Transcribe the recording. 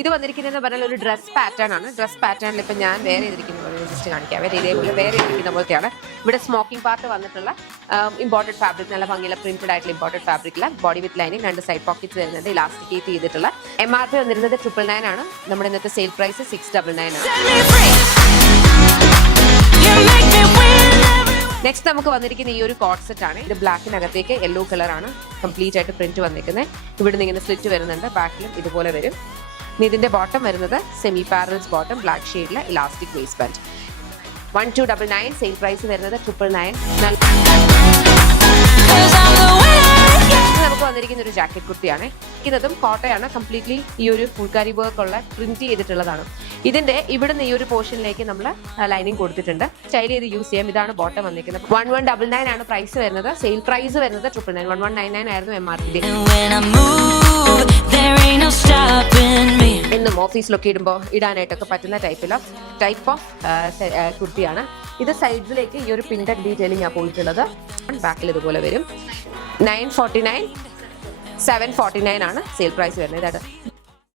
ഇത് വന്നിരിക്കുന്നതെന്ന് പറഞ്ഞാൽ ഒരു ഡ്രസ് പാറ്റേൺ ആണ്. ഡ്രസ് പാറ്റേണിൽ ഇപ്പം ഞാൻ വേറെ ചെയ്തിരിക്കുന്ന പോലെ ജസ്റ്റ് കാണിക്കാം. ഇതേപോലെ വേറെ ഇരിക്കുന്ന പോലത്തെയാണ്. ഇവിടെ സ്മോക്കിംഗ് പാർട്ട് വന്നിട്ടുള്ള ഇമ്പോർട്ടഡ് ഫാബ്രിക്, നല്ല ഭംഗിയുള്ള പ്രിന്റഡ് ആയിട്ടുള്ള ഇമ്പോർട്ടഡ് ഫാബ്രിക്കിൽ body with lining, 2 side pockets വരുന്നുണ്ട്, ഇലാസ്റ്റിക്കേറ്റ് ചെയ്തിട്ടുള്ള. MRP വന്നിരുന്നത് 999 ആണ്. നമ്മുടെ ഇന്നത്തെ സെയിൽ പ്രൈസ് 699 ആണ്. നെക്സ്റ്റ് നമുക്ക് വന്നിരിക്കുന്ന ഈ ഒരു കോട്ട് സെറ്റ് ആണ്. ഇത് ബ്ലാക്കിനകത്തേക്ക് യെല്ലോ കളറാണ് കംപ്ലീറ്റ് ആയിട്ട് പ്രിന്റ് വന്നിരിക്കുന്നത്. ഇവിടുന്ന് ഇങ്ങനെ സ്ലിറ്റ് വരുന്നുണ്ട്, ബാക്കിലും ഇതുപോലെ വരും. ഇതിന്റെ ബോട്ടം വരുന്നത് സെമി പാരൽസ് ബോട്ടം, ബ്ലാക്ക് ഷെയ്ഡിലെ elastic waist band. 1299. Sale price വരുന്നത് 999. നമുക്ക് വന്നിരിക്കുന്ന ഒരു ജാക്കറ്റ് കുർത്തിയാണ്. ഇതും കോട്ടയാണ്, കംപ്ലീറ്റ്ലി ഈ ഒരു ഫുൾക്കാരി വർക്ക് ഉള്ള പ്രിന്റ് ചെയ്തിട്ടുള്ളതാണ്. ഇതിന്റെ ഇവിടുന്ന് ഈ ഒരു പോർഷനിലേക്ക് നമ്മൾ ലൈനിങ് കൊടുത്തിട്ടുണ്ട്. സ്റ്റൈൽ ചെയ്ത് യൂസ് ചെയ്യാം. ഇതാണ് ബോട്ടം വന്നിരിക്കുന്നത്. 1199 ആണ് പ്രൈസ് വരുന്നത്. സെയിൽ പ്രൈസ് വരുന്നത് 999. 1199 ആയിരുന്നു MRP. എന്നും ഓഫീസിലൊക്കെ ഇടുമ്പോൾ ഇടാനായിട്ടൊക്കെ പറ്റുന്ന ടൈപ്പ് ഓഫ് കുർത്തിയാണ്. ഇത് സൈഡ്സിലേക്ക് ഈ ഒരു പിൻഡഡ് ഡീറ്റെയിലിംഗ് പോയിട്ടുള്ളത്. ബാക്കിൽ ഇതുപോലെ വരും. 949, 749 ആണ് സെയിൽ പ്രൈസ് വരുന്നത്. ഇതാണ്